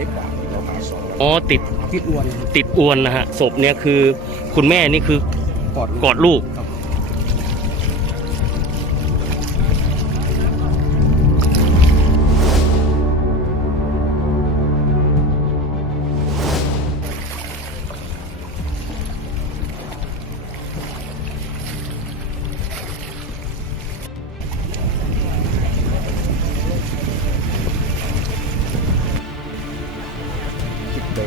ได้ปากเราหาสองอ๋อติดติดอวนติดอวนนะฮะศพเนี่ยคือ คุณแม่นี่คือกอดกอดลูกครับ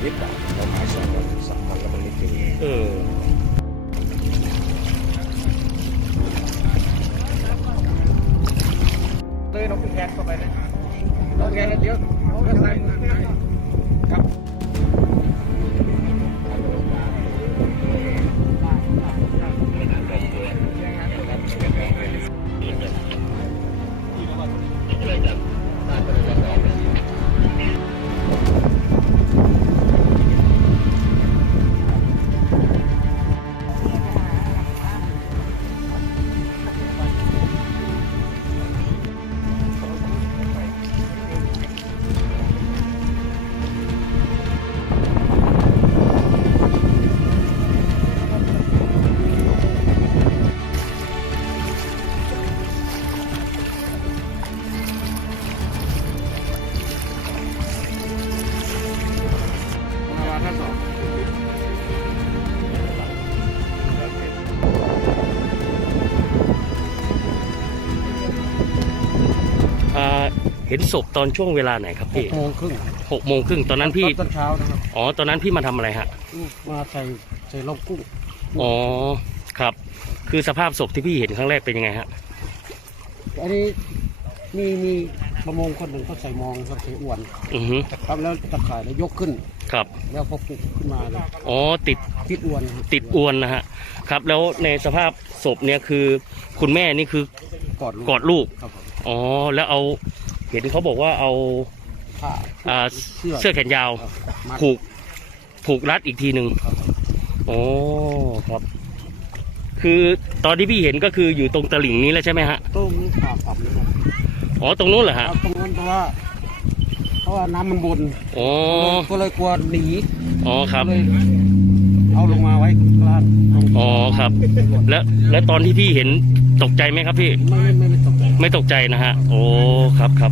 คิดเลยได้ปากเราหาสองสักพักแล้ว อ่าเห็นศพตอนช่วงเวลาไหนครับหพี่กโมงครึ่งหกโมงครึ่งตอนนั้นพี่ ตอนเช้านะครับอ๋อ ตอนนั้นพี่มาทำอะไรฮะ มาใส่ใส่ลงกุ้งอ๋อ ครับ คือสภาพศพที่พี่เห็นครั้งแรกเป็นยังไงฮะ อันนี้มีมีประมงคนหนึ่งเขาใส่มองเขาใส่อวนอือฮึครับแล้วตะข่ายแล้วยกขึ้น ครับ แล้วพอปลุกขึ้นมาเลยอ๋อ ติด ติดอวนครับติดอวนนะฮะ ครับ แล้วในสภาพศพเนี่ยคือ คุณแม่นี่คือกอดลูกกอดลูกครับผม อ๋อแล้วเอาเห็นเขาบอกว่าเอาผ้าอ่าเสื้อแขนยาวครับมัดผูกผูกรัดอีกทีหนึ่งครับอ๋อครับ คือตอนที่พี่เห็นก็คืออยู่ตรงตลิ่งนี้แล้วใช่ไหมฮะต้มนี้ผ่าปับนะครับอ๋อตรงนู้นเหรอคฮะรับตรงนั้นเพราะว่าเพราะว่าน้ำมันบนอ๋อก็เลยกลัวหนีอ๋อครับ เลย เอาลงมาไว้ข้างล่างตรงอ๋อครับ แล้วแล้วตอนที่พี่เห็นตกใจไหมครับพี่ ไม่ไม่ไม่ไม่ตกใจ ไม่ตกใจนะฮะ โอ้ครับครับ